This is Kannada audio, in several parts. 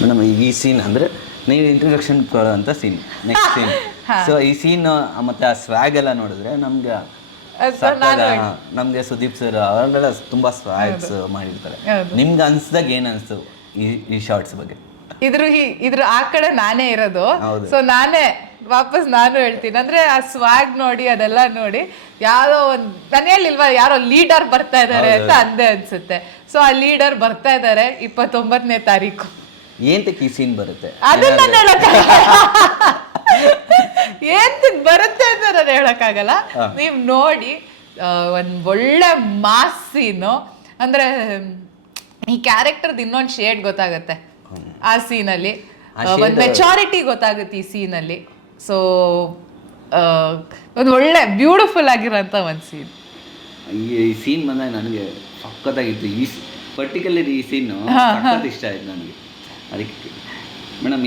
ಮೇಡಮ್ ಈ ಸೀನ್ ಅಂದರೆ ನೀವು ಇಂಟ್ರೊಡಕ್ಷನ್ ಕೊಡೋಂಥ ಸೀನ್ ನೆಕ್ಸ್ಟ್ ಸೀನ್. ಸೊ ಈ ಸೀನ್ ಮತ್ತು ಆ ಸ್ವ್ಯಾಗ್ ಎಲ್ಲ ನೋಡಿದ್ರೆ ನಮಗೆ ನಮಗೆ ಸುದೀಪ್ ಸರ್ ಅವರೆಲ್ಲ ತುಂಬ ಸ್ವ್ಯಾಗ್ಸ್ ಮಾಡಿರ್ತಾರೆ. ನಿಮ್ಗೆ ಅನ್ಸ್ದಾಗ ಏನು ಅನಿಸ್ತು ಈ ಶಾರ್ಟ್ಸ್ ಬಗ್ಗೆ? ಇದ್ರ ಆ ಕಡೆ ನಾನೇ ಇರೋದು, ಸೊ ನಾನೇ ವಾಪಸ್ ನಾನು ಹೇಳ್ತೀನಿ. ಅಂದ್ರೆ ಆ ಸ್ವಾಗ್ ನೋಡಿ ಅದೆಲ್ಲ ನೋಡಿ ಯಾರೋ ಒಂದು ನಾನು ಹೇಳಿಲ್ವಾ ಯಾರೋ ಲೀಡರ್ ಬರ್ತಾ ಇದಾರೆ ಅಂತ ಅಂದೇ ಅನ್ಸುತ್ತೆ. ಸೊ ಆ ಲೀಡರ್ ಬರ್ತಾ ಇದಾರೆ 29ನೇ ತಾರೀಕು. ಏಂತಕ್ಕೆ ಈ ಸೀನ್ ಬರುತ್ತೆ ಅದನ್ನ ಏಂತಕ್ ಬರುತ್ತೆ ಅಂತ ನಾನು ಹೇಳಕ್ಕಾಗಲ್ಲ. ನೀವ್ ನೋಡಿ ಒಂದ್ ಒಳ್ಳೆ ಮಾಸ್ ಸೀನು. ಅಂದ್ರೆ ಈ ಕ್ಯಾರೆಕ್ಟರ್ದು ಇನ್ನೊಂದು ಶೇಡ್ ಗೊತ್ತಾಗತ್ತೆ ಆ ಸೀನಲ್ಲಿ, ಒಂದು ಮೆಚುರಿಟಿ ಗೊತ್ತಾಗುತ್ತೆ ಈ ಸೀನಲ್ಲಿ. ಸೊ ಒಂದು ಒಳ್ಳೆ ಬ್ಯೂಟಿಫುಲ್ ಆಗಿರೋಂಥ ಒಂದು ಸೀನ್. ಈ ಸೀನ್ ಬಂದಾಗ ನನಗೆ ಸಖತ್ತಾಗಿತ್ತು. ಈ ಪರ್ಟಿಕ್ಯುಲರ್ ಈ ಸೀನು ಸಖತ್ ಇಷ್ಟ ಆಯ್ತು ನನಗೆ. ಅದಕ್ಕೆ ಮೇಡಮ್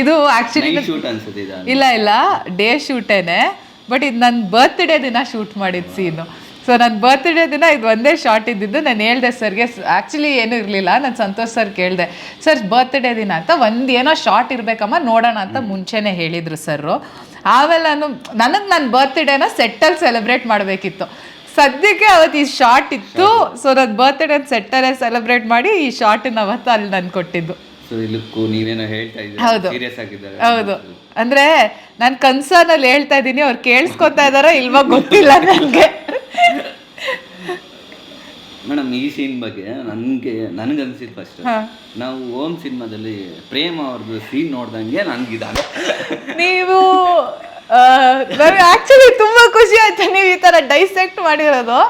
ಇದು ಆಕ್ಚುಲಿ ಶೂಟ್ ಅನ್ಸುತ್ತೆ. ಇಲ್ಲ ಡೇ ಶೂಟೇನೆ, ಬಟ್ ಇದು ನನ್ನ ಬರ್ತ್ಡೇ ದಿನ ಶೂಟ್ ಮಾಡಿದ ಸೀನು. ಸೊ ನನ್ನ ಬರ್ತ್ಡೇ ದಿನ ಇದು ಒಂದೇ ಶಾರ್ಟ್ ಇದ್ದಿದ್ದು. ನಾನು ಹೇಳ್ದೆ ಸರ್ಗೆ, ಆ್ಯಕ್ಚುಲಿ ಏನೂ ಇರಲಿಲ್ಲ, ನಾನು ಸಂತೋಷ್ ಸರ್ ಕೇಳಿದೆ, ಸರ್ ಬರ್ತ್ಡೇ ದಿನ ಅಂತ ಏನೋ ಶಾರ್ಟ್ ಇರಬೇಕಮ್ಮ ನೋಡೋಣ ಅಂತ ಮುಂಚೆನೇ ಹೇಳಿದರು ಸರ್ರು. ಆಮೇಲೆ ನನಗೆ ನನ್ನ ಬರ್ತ್ಡೇನ ಸೆಟ್ಟಲ್ಲಿ ಸೆಲೆಬ್ರೇಟ್ ಮಾಡಬೇಕಿತ್ತು. ಸದ್ಯಕ್ಕೆ ಅವತ್ತು ಈ ಶಾರ್ಟ್ ಇತ್ತು. ಸೊ ನನ್ನ ಬರ್ತ್ಡೇ ಸೆಟ್ಟಲ್ಲೇ ಸೆಲೆಬ್ರೇಟ್ ಮಾಡಿ ಈ ಶಾರ್ಟನ್ನ ಅವತ್ತು ಅಲ್ಲಿ ನಾನು ಕೊಟ್ಟಿದ್ದು. ಹೌದು, ಅಂದ್ರೆ ನಾನು ಕನ್ಸರ್ನಲ್ಲಿ ಹೇಳ್ತಾ ಇದ್ದೀನಿ, ಅವ್ರು ಕೇಳಿಸ್ಕೊತಾ ಇದಾರೋ ಇಲ್ವಾ ಗೊತ್ತಿಲ್ಲ ನನಗೆ. ಮೇಡಮ್ ಈ ಸೀನ್ ಬಗ್ಗೆ ನನಗನ್ಸಿದ್ದು ಫಸ್ಟ್, ನಾವು ಓಮ್ ಸಿನಿಮಾದಲ್ಲಿ ಪ್ರೇಮ ಅವ್ರದ್ದು ಸೀನ್ ನೋಡ್ದಂಗೆ ನನಗಿದಾಗ ನೀವು ನನಗೆ ಆ್ಯಕ್ಚುಲಿ ತುಂಬ ಖುಷಿ ಆಯ್ತು ನೀವು ಈ ಥರ ಡೈಸೆಕ್ಟ್ ಮಾಡಿರೋದು.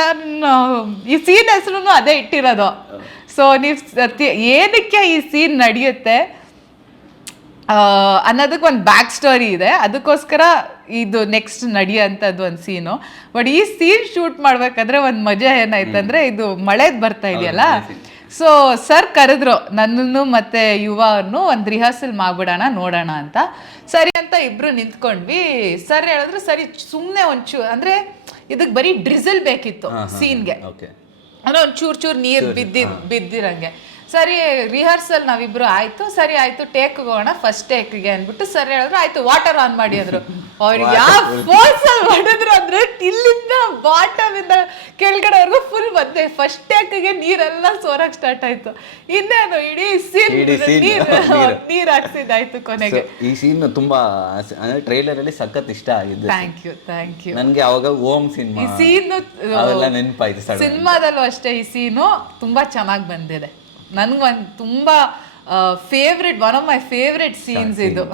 ನಾನು ಈ ಸೀನ್ ಹೆಸರು ಅದೇ ಇಟ್ಟಿರೋದು. ಸೊ ನೀವು ಏನಕ್ಕೆ ಈ ಸೀನ್ ನಡೆಯುತ್ತೆ ಅನ್ನೋದಕ್ಕೆ ಒಂದು ಬ್ಯಾಕ್ ಸ್ಟೋರಿ ಇದೆ. ಅದಕ್ಕೋಸ್ಕರ ಇದು ನೆಕ್ಸ್ಟ್ ನಡೆಯೋಂಥದ್ದು ಒಂದು ಸೀನು. ಬಟ್ ಈ ಸೀನ್ ಶೂಟ್ ಮಾಡ್ಬೇಕಾದ್ರೆ ಒಂದು ಮಜಾ ಏನಾಯ್ತಂದ್ರೆ, ಇದು ಮಳೆದು ಬರ್ತಾ ಇದೆಯಲ್ಲ, ಸೊ ಸರ್ ಕರೆದ್ರು ನನ್ನನ್ನು ಮತ್ತೆ ಯುವನು ಒಂದು ರಿಹರ್ಸಲ್ ಮಾಡ್ಬಿಡೋಣ ನೋಡೋಣ ಅಂತ. ಸರಿ ಅಂತ ಇಬ್ರು ನಿಂತ್ಕೊಂಡ್ವಿ. ಸರ್ ಹೇಳಿದ್ರು ಸರಿ ಸುಮ್ಮನೆ ಅಂದರೆ ಇದಕ್ಕೆ ಬರೀ ಡ್ರಿಸಲ್ ಬೇಕಿತ್ತು ಸೀನ್ಗೆ, ಅಂದ್ರೆ ಒಂದು ಚೂರು ನೀರು ಬಿದ್ದಿರಂಗೆ. ಸರಿ ರಿಹರ್ಸಲ್ ನಾವಿಬ್ರು ಆಯ್ತು, ಸರಿ ಆಯ್ತು ಟೇಕ್ ಹೋಗೋಣ ಫಸ್ಟ್ ಟೇಕ್ಗೆ ಅಂದ್ಬಿಟ್ಟು ಸರ್ ಹೇಳಿದ್ರು ಆಯ್ತು ವಾಟರ್ ಆನ್ ಮಾಡಿ ಅಂದ್ರು. ಅವ್ರು ಯಾವ ಫೋರ್ಸಲ್ಲಿ ಮಾಡಿದ್ರು ಅಂದ್ರೆ ಇಲ್ಲಿಂದ ಬಾಟಮ್ ಇಂದ ಕೆಳಗಡೆವರೆಗೂ ಫುಲ್ ಬಂದೆ. ಫಸ್ಟ್ ಟೇಕ್ಗೆ ನೀರೆಲ್ಲ ಸೋರಕ್ ಸ್ಟಾರ್ಟ್ ಆಯ್ತು. ಇನ್ನೇನು ಇಡೀ ಸೀನ್ ನೀರ್ ಹಾಕ್ಸಿದ್ದಾಯ್ತು ಕೊನೆಗೆ. ಈ ಸೀನ್ ತುಂಬಾ ಟ್ರೈಲರ್ ಅಲ್ಲಿ ಸಖತ್ ಇಷ್ಟ ಆಗಿದೆ. Thank you. ನನ್ಗೆ ಅವಾಗ ಓಮ್ ಸಿನಿಮಾ ಈ ಸೀನ್ ನೆನಪಾಯ್ತು. ಸಿನಿಮಾದಲ್ಲೂ ಅಷ್ಟೇ ಈ ಸೀನು ತುಂಬಾ ಚೆನ್ನಾಗಿ ಬಂದಿದೆ. ನನ್ಗೊಂದು ತುಂಬಾ favourite, one of my favourite scenes ಇದು.